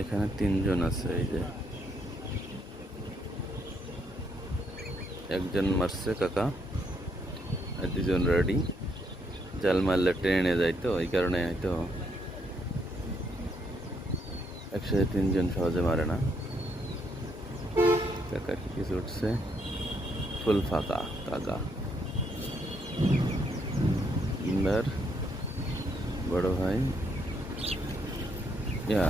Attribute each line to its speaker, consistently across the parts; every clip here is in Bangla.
Speaker 1: এখানে তিনজন আছে, এই যে। একজন মারছে কাকা, আর দুজন রেডি। জাল মারলে ট্রেনে যাইতো এই কারণে হয়তো একসাথে তিনজন সহজে মারে না। কাকা কি কিছু উঠছে। ফুল ফাঁকা, কাকা। বড় ভাই। ইয়া।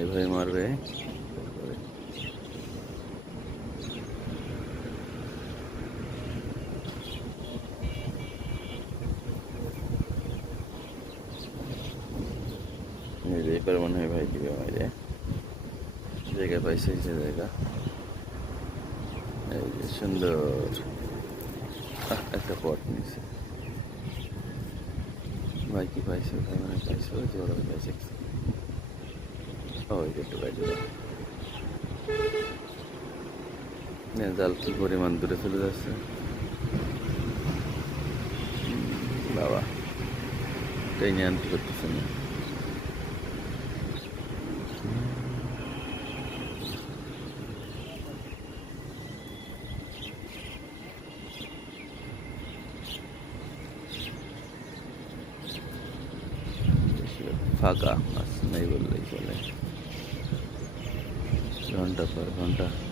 Speaker 1: এভাবে মারবে। এবার মনে হয় ভাই দিবে মাইরে। জায়গা পাইছে সে জায়গা। এই যে সুন্দর। একটা পট নিছে। ভাই কি পাইছে? ভাই মানে পাইছে, ওই যে ওরা পাইছে ওই যে একটু বাইরে দাও। না, জাল কি পরিমাণ দূরে ফেলে যাচ্ছে? বাবা। ট্রেনে আনতে করতেছে না। ফাঁকা, মাছ নেই বললেই চলে। வேண்டாம் பாரு